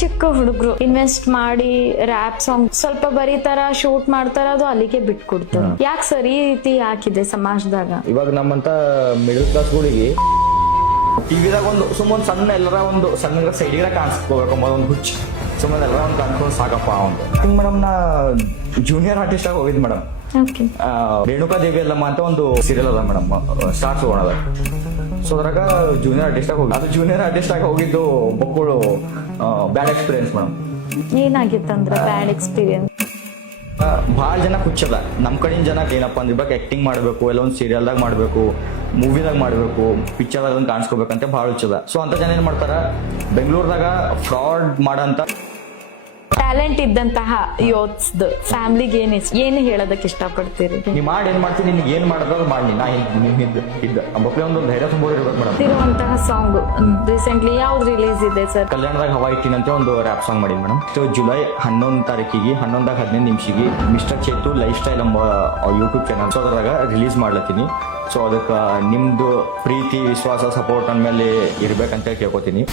ಚಿಕ್ಕ ಹುಡುಗರು ಇನ್ವೆಸ್ಟ್ ಮಾಡಿ ರ್ಯಾಪ್ ಸಾಂಗ್ ಸ್ವಲ್ಪ ಬರೀತಾರ, ಶೂಟ್ ಮಾಡ್ತಾರ, ಅದು ಅಲ್ಲಿಗೆ ಬಿಟ್ಕೊಡ್ತಾರ. ಯಾಕೆ ಸರ್ ಈ ರೀತಿ ಯಾಕಿದೆ ಸಮಾಜದಾಗ? ಇವಾಗ ನಮ್ಮಂತ ಮಿಡಲ್ ಕ್ಲಾಸ್ಗಳಿಗೆ ಟಿವಿದಾಗ ಒಂದು ಸುಮ್ಮನೆ ಸಣ್ಣ ಎಲ್ಲರ ಒಂದು ಸಣ್ಣ ಸೈಡಿಗೆ ಕಾಣಿಸ್ಕೋಬೇಕು ಅಂಬೋದು ಒಂದು ಹುಚ್ಚ. ಸುಮ್ಮನೆ ಎಲ್ಲರ ಒಂದು ಕಾಣಿಸ್ಕೊಂಡು ಸಾಕಪ್ಪ ಒಂದು ಮೇಡಮ್. ನಾ ಜೂನಿಯರ್ ಆರ್ಟಿಸ್ಟ್ ಆಗಿ ಹೋಗಿದ್ ಮೇಡಮ್. ರೇಣುಕಾ ದೇವಿ ಎಲ್ಲಮ್ಮ ಅಂತ ಒಂದು ಸೀರಿಯಲ್ ಅದ ಮೇಡಮ್, ಸ್ಟಾರ್ ಸುವರ್ಣದ. ಸೊ ಅದ್ರಾಗ ಜೂನಿಯರ್ ಆರ್ಟಿಸ್ಟ್ ಆಗಿ ಹೋಗಿ, ಅದು ಜೂನಿಯರ್ ಆರ್ಟಿಸ್ಟ್ ಆಗಿ ಹೋಗಿದ್ದು ಮಕ್ಕಳು ಬ್ಯಾಡ್ ಎಕ್ಸ್ಪೀರಿಯನ್ಸ್ ಮೇಡಮ್. ಏನಾಗಿತ್ತಂದ್ರ ಬ್ಯಾಡ್ ಎಕ್ಸ್ಪೀರಿಯನ್ಸ್? ಭಾಳ ಜನ ಹುಚ್ಚದ ನಮ್ಮ ಕಡೆಯಿಂದ ಜನ ಏನಪ್ಪ ಅಂದ್ರೆ ಇವಾಗ ಆಕ್ಟಿಂಗ್ ಮಾಡಬೇಕು, ಎಲ್ಲ ಒಂದು ಸೀರಿಯಲ್ದಾಗ ಮಾಡಬೇಕು, ಮೂವಿದಾಗ ಮಾಡಬೇಕು, ಪಿಕ್ಚರ್ದಾಗ ಒಂದು ಕಾಣಿಸ್ಕೋಬೇಕಂತ ಭಾಳ ಹುಚ್ಚದ. ಸೊ ಅಂತ ಜನ ಏನ್ ಮಾಡ್ತಾರ, ಬೆಂಗಳೂರದಾಗ ಫ್ರಾಡ್ ಮಾಡಂತ ಟ್ಯಾಲೆಂಟ್ ಇದ್ದಂತಹ ಯೋತ್ಸ್ದು ಫ್ಯಾಮಿಲಿಗೆ ಏನು ಹೇಳೋದಕ್ಕೆ ಇಷ್ಟಪಡ್ತೀರಿ? ನೀ ಮಾಡಿ ಏನ್ ಮಾಡ್ತೀನಿ, ನಿನ್ಗೆ ಏನ್ ಮಾಡೋದು ಮಾಡಿ, ನಾ ಇದ್ದ ಮಕ್ಕಳೇ ಒಂದು ಧೈರ್ಯ ತುಂಬೋದು ಇರ್ಬೇಕು ಮೇಡಮ್. ಇರುವಂತಹ ಸಾಂಗ್ ರೀಸೆಂಟ್ಲಿ ಯಾವ್ದು ರಿಲೀಸ್ ಇದೆ ಸರ್? ಕಲ್ಯಾಣದಾಗ ಹವಾ ಇಟ್ಟಿನ ಅಂತ ಒಂದು ರ್ಯಾಪ್ ಸಾಂಗ್ ಮಾಡಿ ಮೇಡಮ್. ಸೊ ಜುಲೈ 11 ತಾರೀಕಿಗೆ 11:15 ನಿಮಿಷಿಗೆ ಮಿಸ್ಟರ್ ಚೇತು ಲೈಫ್ ಸ್ಟೈಲ್ ಎಂಬ ಯೂಟ್ಯೂಬ್ ಚಾನಲ್, ಸೊ ಅದ್ರಾಗ ರಿಲೀಸ್ ಮಾಡ್ಲತ್ತೀನಿ. ಸೊ ಅದಕ್ಕೆ ನಿಮ್ದು ಪ್ರೀತಿ, ವಿಶ್ವಾಸ, ಸಪೋರ್ಟ್ ಅಂದ್ಮೇಲೆ ಇರ್ಬೇಕಂತ ಕೇಳ್ಕೊತೀನಿ.